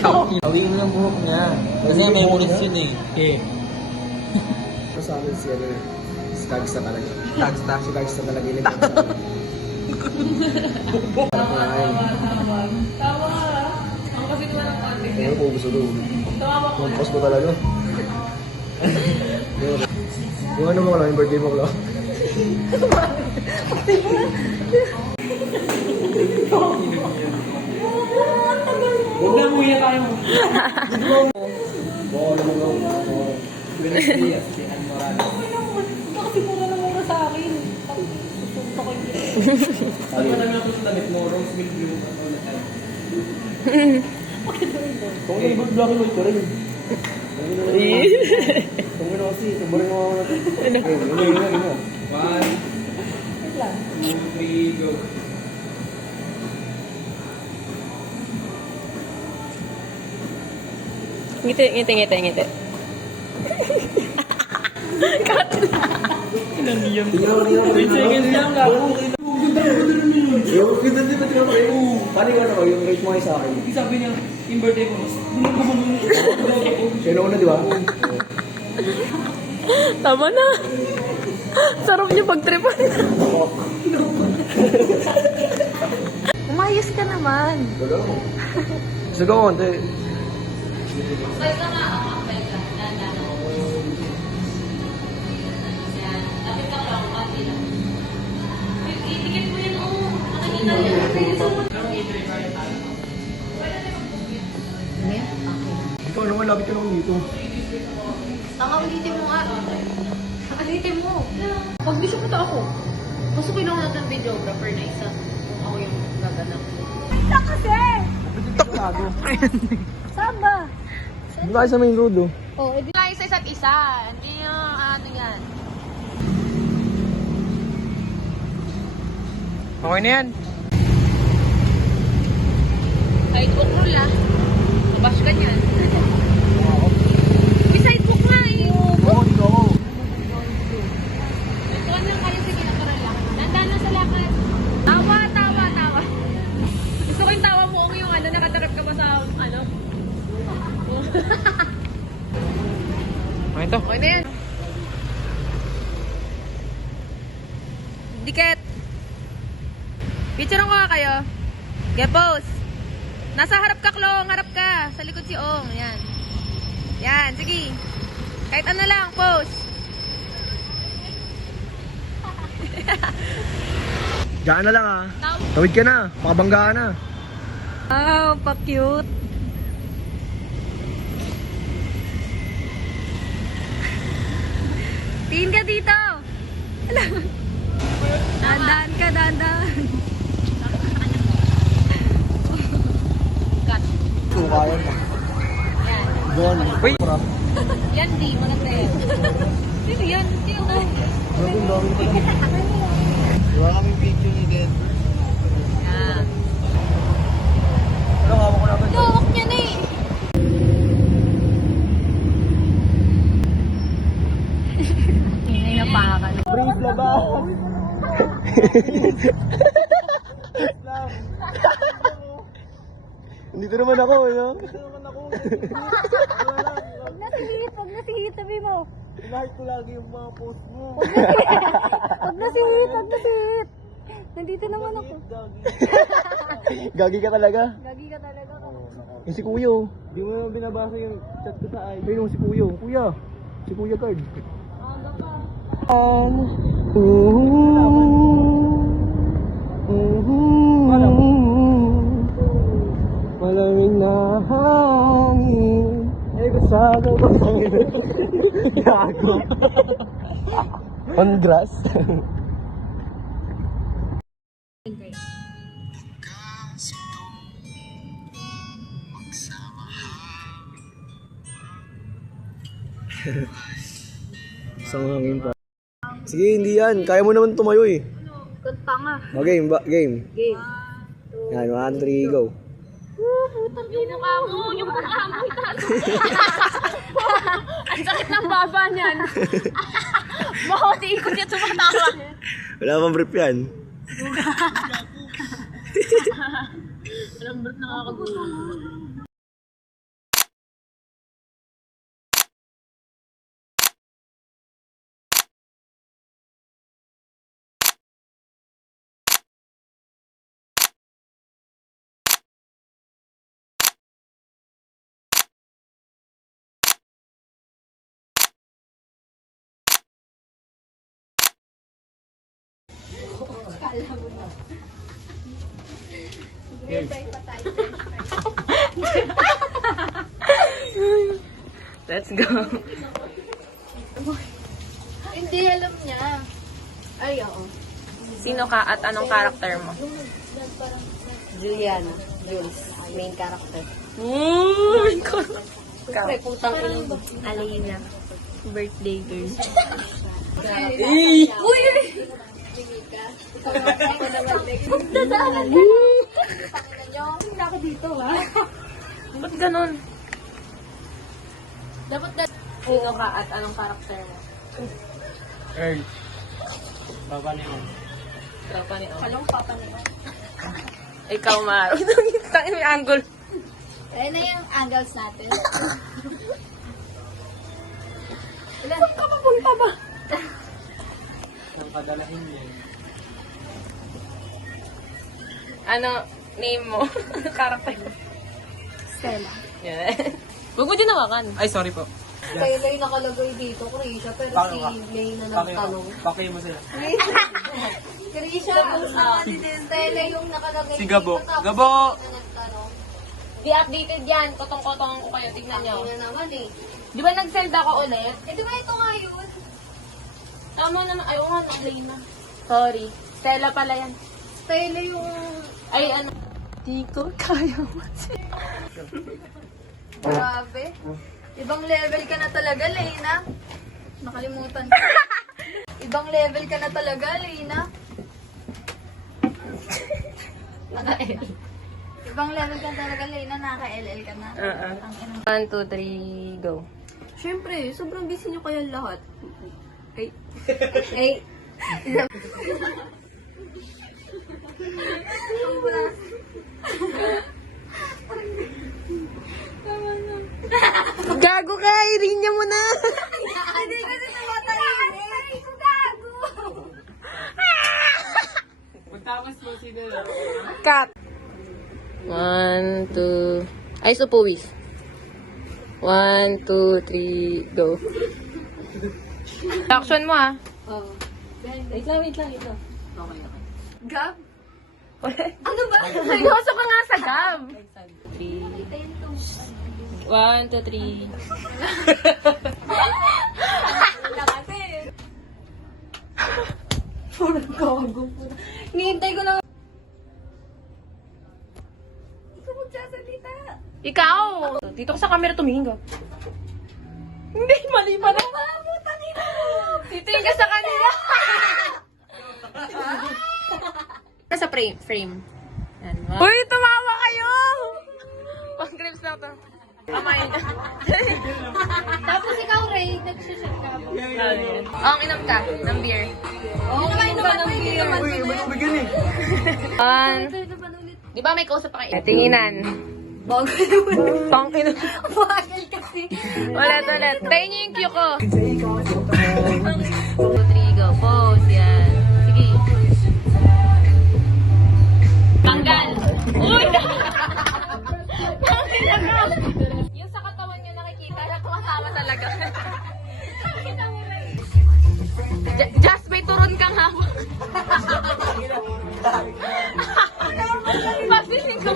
Awing mo ng buhok niya. Kasi may ulis yun eh. Okay. Sa amin si ano eh. Si Gagsta talaga. Tagsta. Si Gagsta talaga yun. Tawa. Ang kasi naman ang ate. Ano po gusto doon? Tawa ko. Kumpas mo talaga. Yung ano mo lang, yung birthday mo lang. Huwag na muya tayo. Oo, naman lang. Buenos dias, si Ann Morales. Kasi mura na mura sa akin. Pupunta ko yun. Sabi ko namin ako sa damit mo, rose milk blue. Kung ano yung black and white ka rin. Kung ano kasi, tumarin mo ako natin. Yun. 1, Wait lang. 2, 3, go. Ngiti. Tingnan mo rin. Seconds lang lang. Yung kita di ba tingnan mo kayo? Paano yung ano ko, yung rate mo kayo sa akin? Sabi niya, yung birthday ko, Siya una, di ba? Tama na. Sarap niyo pagtripan. Umayos ka naman. Wala mo. Gusto ko konti. Bye ka nga. Bye ka. Dandan. Yan. Lapit ka lang. Konti lang. Itikit mo yun. Nakikita niya. Ikaw naman, lapit ka naman dito. Tama, ulitin mo nga. Ulitin mo. Pag-bisyo ko ako. Gusto ko yung natin videographer na isa. Kung ako yung gaganap. Saan kasi? Saan ba? Hindi tayo sa main road, oh. Oh, edi tayo sa isa't isa. Hindi yung ano yan. Okay na yan. Sidewalk rule ah. Mabash ka niyan. May sidewalk nga eh. Oo, dito ako. Ito lang kayo, sige na para lang. Nandaan na sa lakad. Tawa. Gusto ko yung tawa mo kung yung ano, nakatarap ka ba sa ano. Okay to. Okay na yan. Dikit. Picture ko nga kayo. Get pose. Nasa harap ka, Klong. Harap ka. Sa likod si Ong. Yan. Yan. Sige. Kahit ano lang. Pose. Diyan na lang, ah. Tawid ka na. Pakabangga ka na. Wow, pa-cute. Tingin ka dito. Dandan ka, dandan. Sukayan na. Yan. Doon. Wait. Yan, di. Maganda yan. Sino yan? Sino ka? Ang dami pa lang. Wala kaming picture ni Dad. Yan. Ano, hawak ko naman. Lawak niya na eh. Ingay na pakan. Breeze labas! Dito naman ako, eh, no? Dito naman ako. Huwag nasihit, sabi mo. Inahit ko lagi yung mga post mo. Huwag nasihit. Nandito naman ako. Gagi ka talaga. Gagi ka talaga. Yung si Kuyo. Di mo naman binabasa yung chat ko sa IG. Ayun, si Kuyo. Kuya. Si Kuya Card. Aga pa. Malamig na hangin. Ay, basado ba? Gago. On grass. Isang hangin pa. Sige, hindi yan. Kaya mo naman tumayo eh. Kanta nga. O, game. Game. Game. Yan, 1, 2, 3, go. Putang ina ka mo. Yung mukha mo itaas. Ang sakit ng baba niyan. Bakit ikot niya tumatawa? Wala pang brief yan. Walang ba't nakakagulo. Let's go. Hindi, alam niya. Ay, oo. Sino ka at anong karakter mo? Juliana. Jules. Main character. Ikaw. Pre, putang ina. Alina. Birthday girl. Uy! Dadaanan ka na. Pakinggan niyo. Hindi ako dito, ha? Ba't ganun? Dapat Sino ka at anong karakter mo? Earl. Baba niyo. Tropa ni Om. Anong papa niyo? Ikaw, Maro. Tangin may angle. Ayan na yung angles natin. Saan ka papunta ba? Ang kadalahin niya. Ano, name mo? Karakter mo? Stella. Yan. Huwag mo din hawakan. Ay, sorry po. Stella yung nakalagay dito, Krisha. Pero Bakit si ba? May na nagtanong. Bakit mo sila? Krisha, Stella yung nakalagay Si Gabo. dito. Tapos Gabo! May na nagtanong. Di updated yan. Kotong-kotong ko kayo. Tignan nyo. Ano naman eh. Di ba nag-send ako ulit? Eh, di ba ito nga yun? Tama naman. Ayaw nga, Alina. Sorry. Stella pala yan. Stella yung... Ay, ano. Di ko kaya. Grabe. Ibang level ka na talaga, Leyna. Nakalimutan ko. Ibang level ka na talaga, Leyna. Ibang level ka na talaga, Leyna. Naka-LL ka na. Ang ina. 1, 2, 3, go. Siyempre, sobrang busy nyo kaya lahat. Ay. Gago ka! Irinya mo na! Hindi kasi tumatayin eh. Gago. Magtamas mo sila lang. Cut! 1, 2... Ay, supuwis. 1, 2, 3, go. Action mo ah. Oh. Wait lang. Gab? Ano ba? Seryoso ka nga sa gab. 3. 1, 2, 3. Wala kasi. Puro gago. Nihintay ko lang. Ikaw magsasalita. Ikaw! Dito ka sa camera tumingin ka. Hindi, mali pa na. Titingin ka sa kanila. Sa frame. Yan. Uy, tumawa kayo! Pang grips na to. Kamay na. Tapos ikaw, Ray, nag-shit ka. Ang inom ka ng beer. Oo, naman ng beer. Uy, bigyan eh. Di ba may kausap pa kayo? Tinginan. Bagal naman. Pangkin. Bagal kasi. Ulit. Tayo niyo yung cue ko. 2, 3, go. Pose. Yan. Sige. Tanggal. Uy! Yung sa katawan niya nakikita na tumatama talaga. Just may turon kang hawak. Pasiling ko.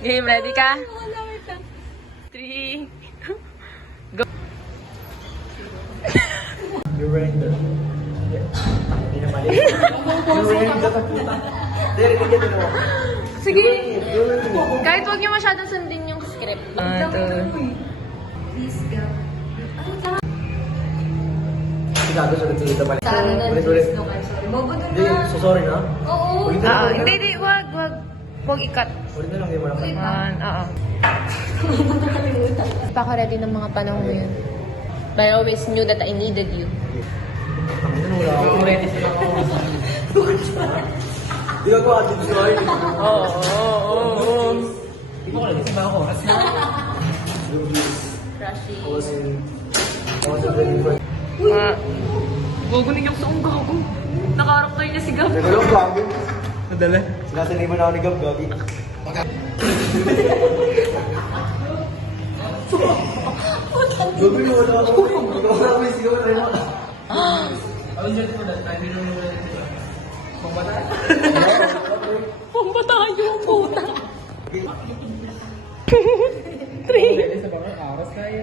Game, ready ka? 3. Go. Surrender. Hindi na mali. Surrender ka puta. Dere, bigyan mo. Sige. Kahit huwag niyo masyadong sundin yung script. Please, Gab. Gago sa dito pala. Sorry na, Ulit. please. No, I'm sorry. Bobo doon Hindi, na. so sorry na. Oo. Ulit na lang. Hindi, wag. Huwag ikat. Ulit na lang, hindi mo na kaya. Oo. Pa ako ready ng mga panahon mo yun. But I always knew that I needed you. Ano wala ako. Ready sila ako. Di ako atin si Ryan. Oo. Hindi ko alam, kasi ba ako? Crushy. I was in very friend. Gogo na yung saong gago. Nakarakter niya si Gab. Teka lang, gago. Nadala. Sinasaliman ako ni Gab, Gabi. Gabi mo, wala ako. Wala ako yung sigaw tayo. Ang dyan po na, tayo na naman dito. Pambatay. Pambata yung puta. 3. Sa mga aras tayo.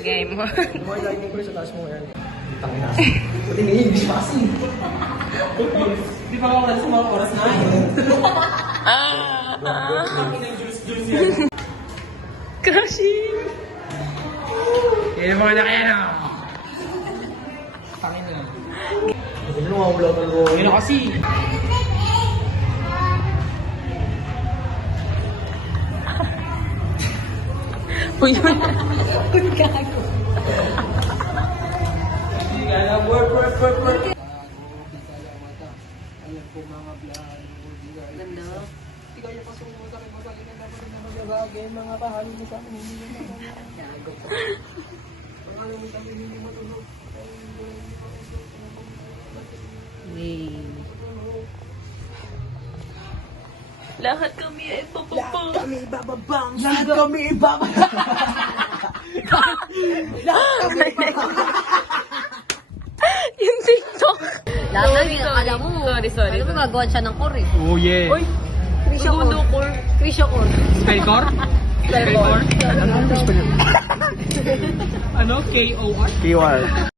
Game. Buhay lagi mo sa taas mo yan. Tangina. Pati na English passing. Di ba ako sa mga oras na yun? Crashing. Kaya mga na kaya na. Tangina. Hindi na mga vlog ko. Hindi na kasi. Uy, yun. Sige na, work. Ganda. Mga kahali mo sa akin, hindi mo Lahat kami ay papapang. kami ibababang. Lahat kami ibababang. Yung TikTok. Lahat namin, alam mo, Sorry. alam mo gagawa siya ng core eh. Oh yeah. Uy, segundo core. Krisyo core. Spellcore? Spellcore? Ano? K-O-R? K-O-R.